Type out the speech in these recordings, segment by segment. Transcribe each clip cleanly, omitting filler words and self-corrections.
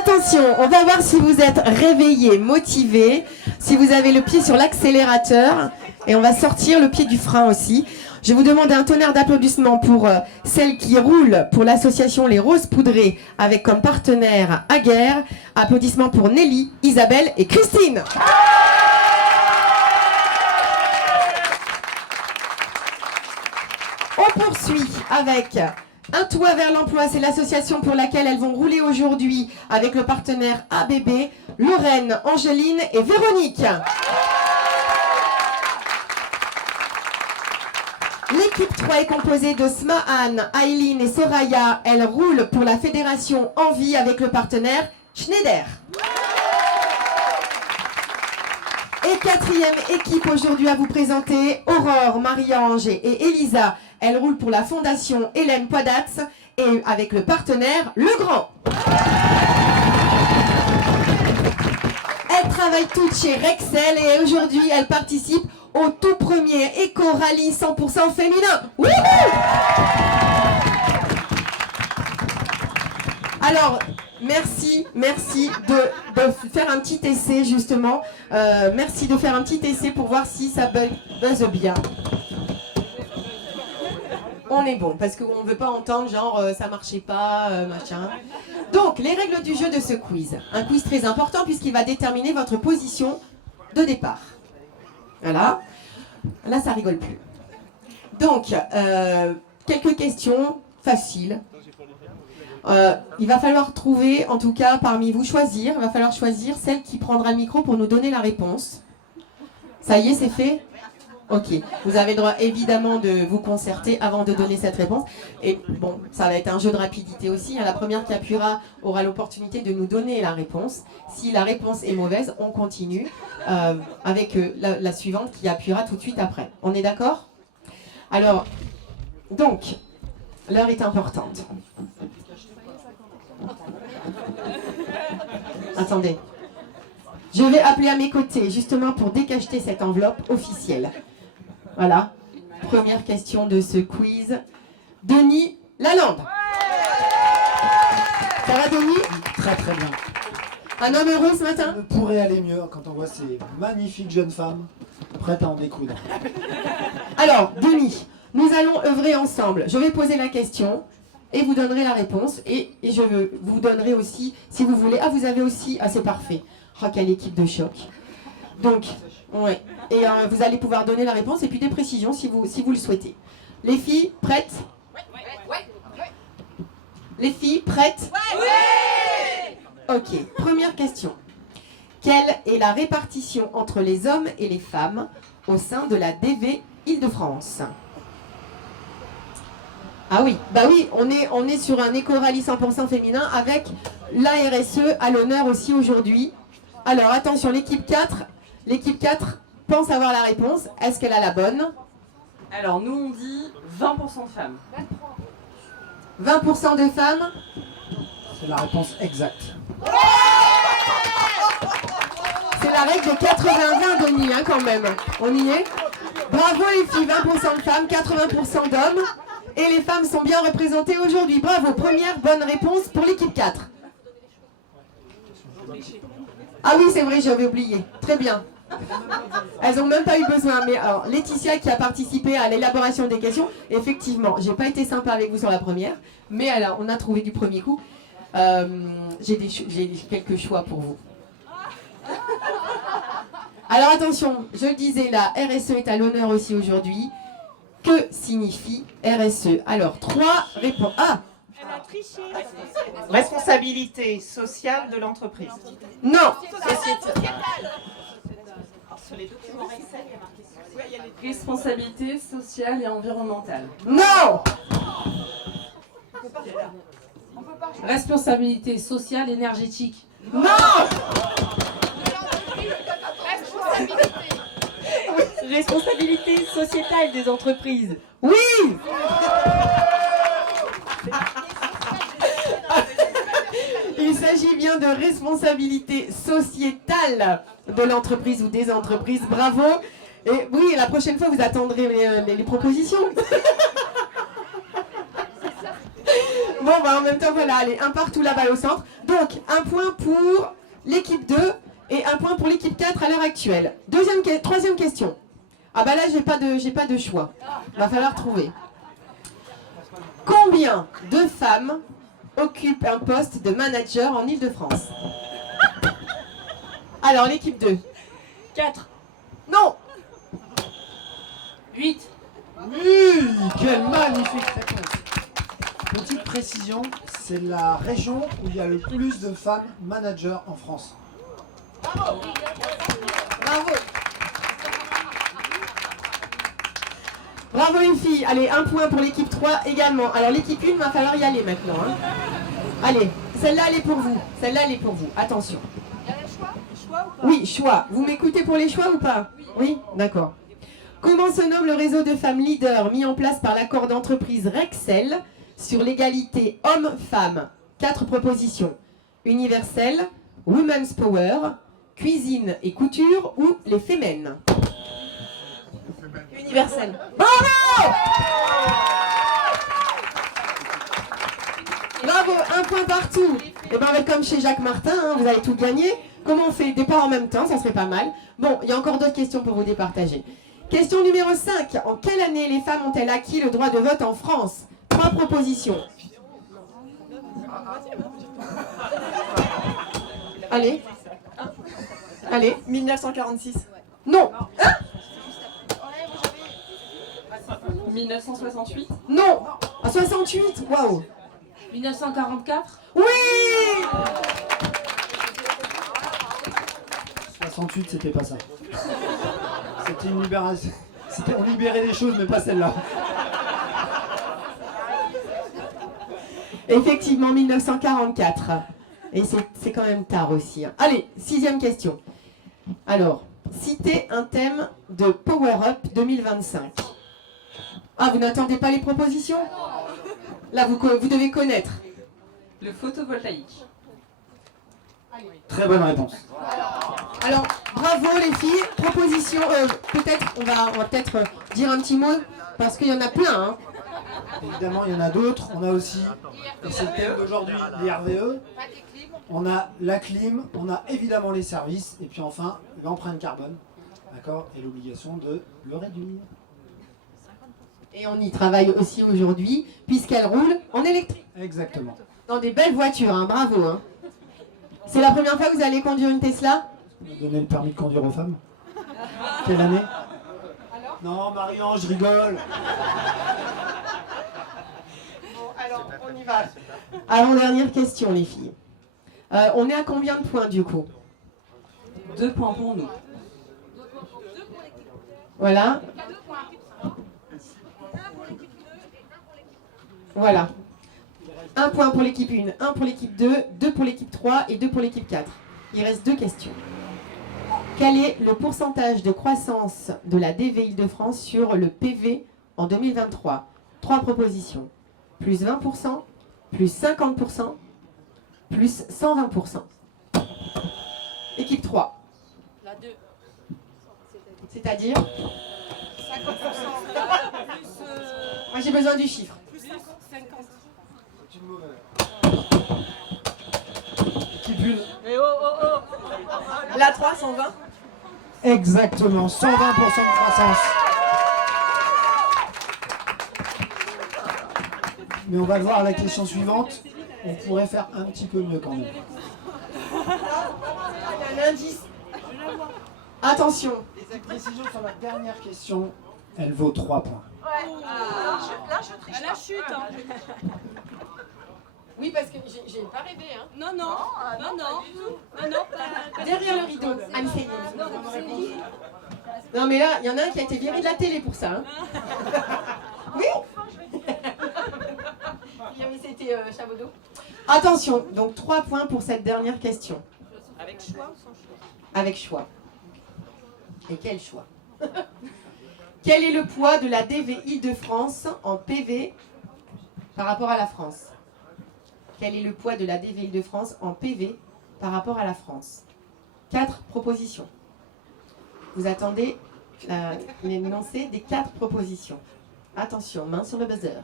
attention, on va voir si vous êtes réveillé, motivé, si vous avez le pied sur l'accélérateur et on va sortir le pied du frein aussi. Je vous demande un tonnerre d'applaudissements pour celles qui roulent pour l'association Les Roses Poudrées avec comme partenaire Aguerre. Applaudissements pour Nelly, Isabelle et Christine. On poursuit avec Un Toit vers l'emploi. C'est l'association pour laquelle elles vont rouler aujourd'hui avec le partenaire ABB, Lorraine, Angéline et Véronique. L'équipe 3 est composée de Smahan, Aileen et Soraya. Elles roulent pour la fédération Envie avec le partenaire Schneider. Et quatrième équipe aujourd'hui à vous présenter, Aurore, Marie-Ange et Elisa. Elles roulent pour la fondation Hélène Poidatz et avec le partenaire Legrand. Elles travaillent toutes chez Rexel et aujourd'hui elles participent au tout premier éco-rallye 100% féminin. Wouhou! Alors, merci de faire un petit essai justement. Merci de faire un petit essai pour voir si ça buzz bien. On est bon, parce qu'on ne veut pas entendre genre ça marchait pas, machin. Donc, les règles du jeu de ce quiz. Un quiz très important puisqu'il va déterminer votre position de départ. Voilà. Là, ça rigole plus. Donc, quelques questions faciles. Il va falloir trouver, en tout cas, parmi vous, choisir. Il va falloir choisir celle qui prendra le micro pour nous donner la réponse. Ça y est, c'est fait ? Ok. Vous avez le droit, évidemment, de vous concerter avant de donner cette réponse. Et bon, ça va être un jeu de rapidité aussi. La première qui appuiera aura l'opportunité de nous donner la réponse. Si la réponse est mauvaise, on continue avec la suivante qui appuiera tout de suite après. On est d'accord ? Alors, donc, l'heure est importante. Attendez. Je vais appeler à mes côtés, justement pour décacheter cette enveloppe officielle. Voilà. Première question de ce quiz. Denis Lalande. Ça va, Denis ? Très très bien. Un homme heureux ce matin ? On pourrait aller mieux quand on voit ces magnifiques jeunes femmes prêtes à en découdre. Alors, Denis, nous allons œuvrer ensemble. Je vais poser la question et vous donnerez la réponse. Et je vous donnerai aussi, si vous voulez... Ah, vous avez aussi... Ah, c'est parfait. Oh, quelle équipe de choc. Donc, ouais. Et vous allez pouvoir donner la réponse et puis des précisions si vous le souhaitez. Les filles, prêtes ? Les filles, prêtes ? Ok, première question. Quelle est la répartition entre les hommes et les femmes au sein de la DV Île-de-France ? Ah oui, bah oui, on est sur un éco-rallye 100% féminin avec la RSE à l'honneur aussi aujourd'hui. Alors attention, l'équipe 4 pense avoir la réponse. Est-ce qu'elle a la bonne ? Alors nous on dit 20% de femmes. 20% de femmes ? C'est la réponse exacte. C'est la règle de 80-20, Denis, hein, quand même. On y est ? Bravo les filles, 20% de femmes, 80% d'hommes. Et les femmes sont bien représentées aujourd'hui. Bravo, première bonne réponse pour l'équipe 4. Ah oui, c'est vrai, j'avais oublié. Très bien. Elles n'ont même pas eu besoin. Mais alors, Laetitia qui a participé à l'élaboration des questions, effectivement, j'ai pas été sympa avec vous sur la première, mais alors, on a trouvé du premier coup. J'ai quelques choix pour vous. Alors attention, je le disais, la RSE est à l'honneur aussi aujourd'hui. Que signifie RSE? Alors, 3 réponses. Ah! Elle a triché. Responsabilité sociale de l'entreprise. Non! Sur les documents Excel, il y a marqué social. Il y a les responsabilités sociales et environnementales. Non! Responsabilité sociale énergétique. Non! Responsabilité sociétale des entreprises. Oui! Il s'agit bien de responsabilité sociétale de l'entreprise ou des entreprises. Bravo! Et oui, la prochaine fois, vous attendrez les propositions. Bon, Bon, bah en même temps, voilà, allez, un partout, la balle au centre. Donc, un point pour l'équipe 2 et un point pour l'équipe 4 à l'heure actuelle. Troisième question. Ah bah là, j'ai pas de choix. Va falloir trouver. Combien de femmes occupent un poste de manager en Île-de-France? Alors, l'équipe 2. 4. Non. 8. Oui, quelle magnifique réponse. Petite précision, c'est la région où il y a le plus de femmes managers en France. Bravo. Bravo les filles. Allez, un point pour l'équipe 3 également. Alors l'équipe 1, va falloir y aller maintenant. Hein. Allez, celle-là, elle est pour vous. Celle-là, elle est pour vous. Attention. Il y a le choix ou pas? Oui, choix. Vous m'écoutez pour les choix ou pas? Oui, d'accord. Comment se nomme le réseau de femmes leaders mis en place par l'accord d'entreprise Rexel sur l'égalité homme-femme? 4 propositions. Universel, Women's Power, cuisine et couture ou les Femmes? Universel. Bravo! Bravo, un point partout. Et bien avec comme chez Jacques Martin, hein, vous avez tout gagné. Comment on fait? Départ en même temps, ça serait pas mal. Bon, il y a encore d'autres questions pour vous départager. Question numéro 5. En quelle année les femmes ont-elles acquis le droit de vote en France? 3 propositions. Allez. Allez. 1946. Non. 1968. Non. À 68. Waouh. 1944. Oui. 68, c'était pas ça. C'était une libération. On libérait des choses, mais pas celle-là. Effectivement, 1944. Et c'est quand même tard aussi. Hein. Allez, 6e question. Alors, citez un thème de Power Up 2025. Ah, vous n'attendez pas les propositions? Là, vous devez connaître. Le photovoltaïque. Très bonne réponse. Alors, bravo les filles. Proposition, peut-être, on va peut-être dire un petit mot, parce qu'il y en a plein. Hein. Évidemment, il y en a d'autres. On a aussi, et c'est le thème d'aujourd'hui, les RVE. On a la clim, on a évidemment les services, et puis enfin, l'empreinte carbone, d'accord, et l'obligation de le réduire. Et on y travaille aussi aujourd'hui, puisqu'elle roule en électrique. Exactement. Dans des belles voitures, hein, bravo. Hein. C'est la première fois que vous allez conduire une Tesla? On a donné le permis de conduire aux femmes. Quelle année? Non, Marion, je rigole. Bon, alors, on y va. Avant-dernière question, les filles. On est à combien de points, du coup? 2 points pour nous. Voilà. Voilà. 1 point pour l'équipe 1, 1 pour l'équipe 2, 2 pour l'équipe 3 et 2 pour l'équipe 4. Il reste 2 questions. Quel est le pourcentage de croissance de la DV Île-de-France sur le PV en 2023? 3 propositions. Plus 20%, plus 50%, plus 120%. Équipe 3. La 2. C'est-à-dire 50%. Moi j'ai besoin du chiffre. Plus 50. Équipe 1. La 3, 120. Exactement, 120% de croissance. Mais on va le voir à la question suivante. On pourrait faire un petit peu mieux quand même. Un indice. Attention. Précision sur la dernière question, elle vaut 3 points. Là, je triche. La chute. Hein. Oui, parce que j'ai pas rêvé. Hein. Non, non. Non, non. Non, non. Pas... Derrière le rideau. Anne-Céline. Non, mais là, il y en a un qui a été viré de la télé pour ça. Hein. Oui. C'était Chabaudot. Attention, donc 3 points pour cette dernière question. Avec choix ou sans choix? Avec choix. Et quel choix? Quel est le poids de la DV Île-de-France en PV par rapport à la France? Quel est le poids de la DV Île-de-France en PV par rapport à la France? 4 propositions. Vous attendez l'énoncé des 4 propositions. Attention, main sur le buzzer.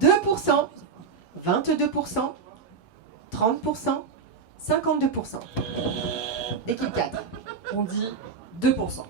2%, 22%, 30%, 52%. Équipe 4. On dit 2%.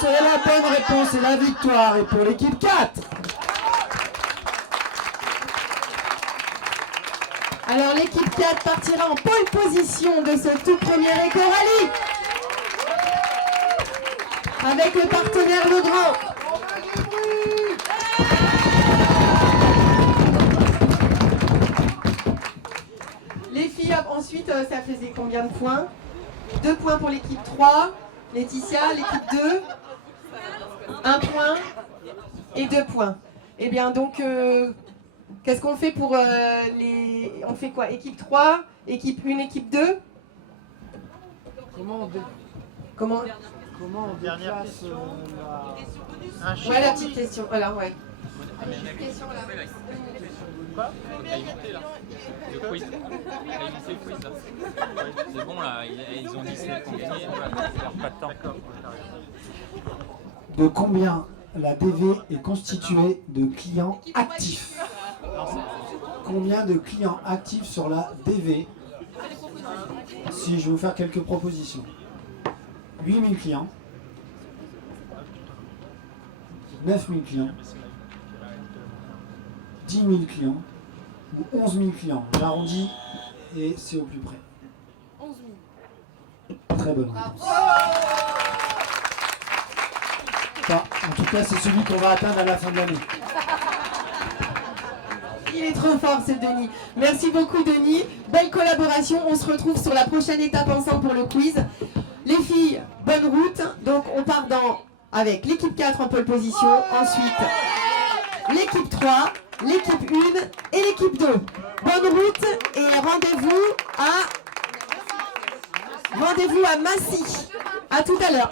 C'est la bonne réponse et la victoire est pour l'équipe 4. Alors l'équipe 4 partira en pole position de ce tout premier éco-rallye avec le partenaire Legrand. Les filles, ensuite, ça faisait combien de points? 2 points pour l'équipe 3. Laetitia, l'équipe 2. 1 point et 2 points. Eh bien, donc, qu'est-ce qu'on fait pour les... On fait quoi? Équipe 3, équipe 1, équipe 2? Comment on déplace la... Ouais, la petite question. Voilà, ouais. Le quiz. Le quiz. C'est bon là, ils ont dit c'est compliqué, pas de temps. De combien la DV est constituée de clients actifs? Combien de clients actifs sur la DV? Si je vais vous faire quelques propositions. 8000 clients, 9000 clients, 10 000 clients ou 11 000 clients. J'arrondis et c'est au plus près. 11 000. Très bonne réponse. Enfin, en tout cas, c'est celui qu'on va atteindre à la fin de l'année. Il est trop fort, ce Denis. Merci beaucoup, Denis. Belle collaboration. On se retrouve sur la prochaine étape ensemble pour le quiz. Les filles, bonne route. Donc, on part avec l'équipe 4 en pole position. Ensuite, l'équipe 3, l'équipe 1 et l'équipe 2. Bonne route et rendez-vous à Massy. À tout à l'heure.